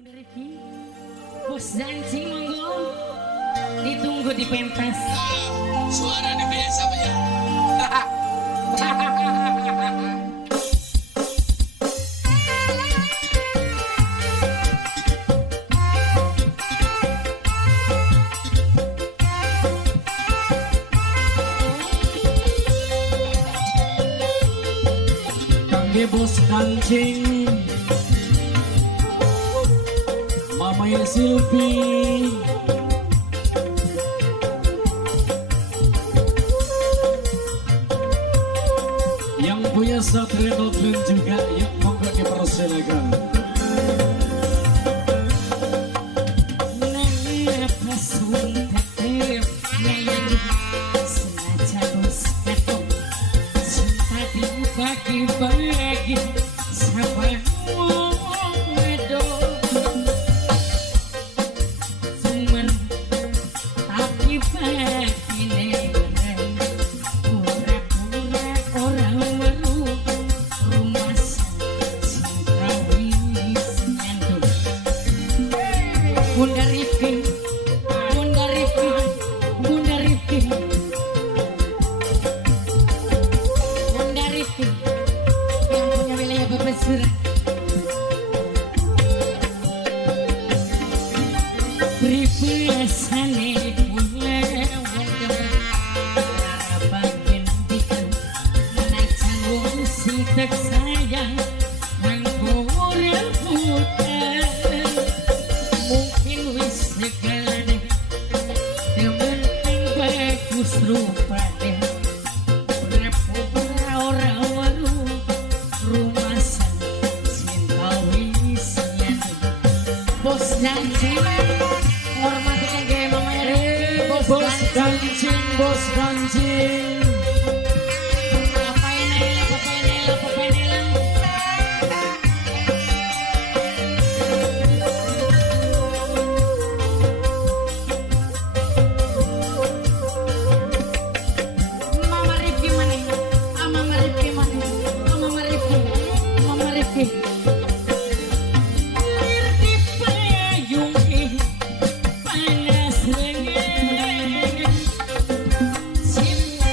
Bunda Rifki, bos janji monggo ditunggu di pentas. Suara di biasa ya. Kangge bos kancing Mamai Silvi yang punya Satria dan juga yang monggo dipersilakan. Bagi-bagi sabar wedo sumber tapi begini pura-pura orang baru rumah cinta wisnyandung Bunda Rifki Bunda Rifki Bunda Rifki Bunda Rifki yang punya wilayah Babasura pripesane pula wong bagian diku naik canggung sing tak sayang nang boleh putar mungkin wis segalane temen yang bagus rupanya orang waru rumah cinta wisnya bos janji hormati kangge mama Bos kancing, bos kancing. Mama Rifki mana? Mama Rifki mana? Mama Rifki, Mama Rifki. Ngerti payung panas lengan, cinta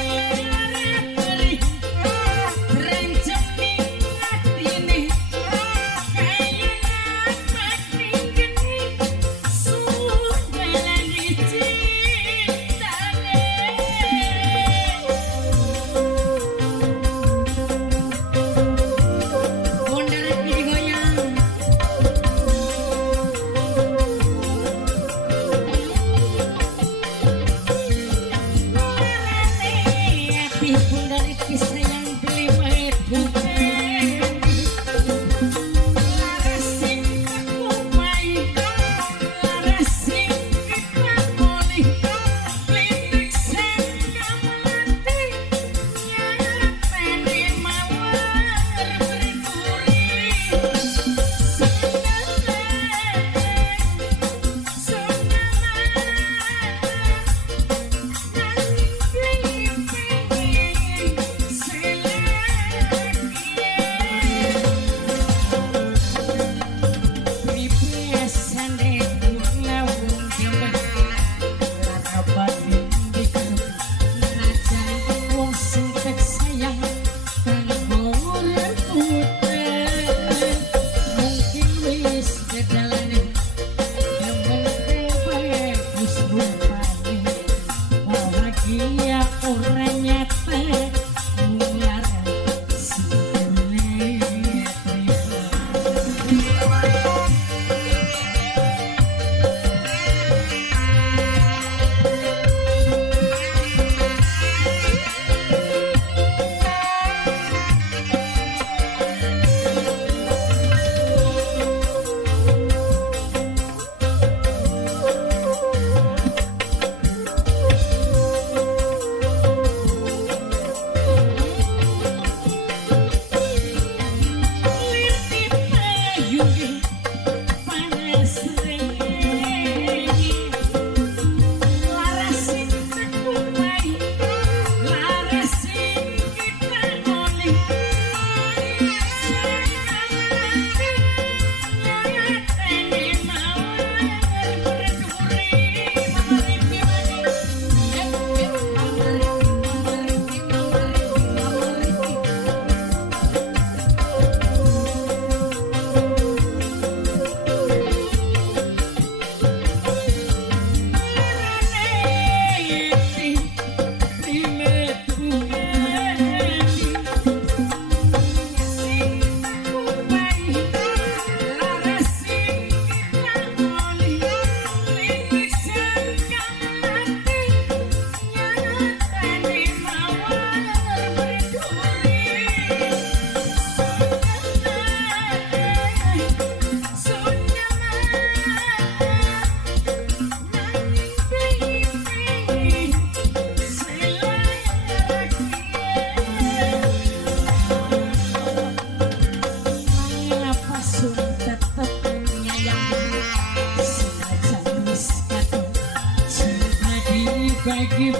Peggy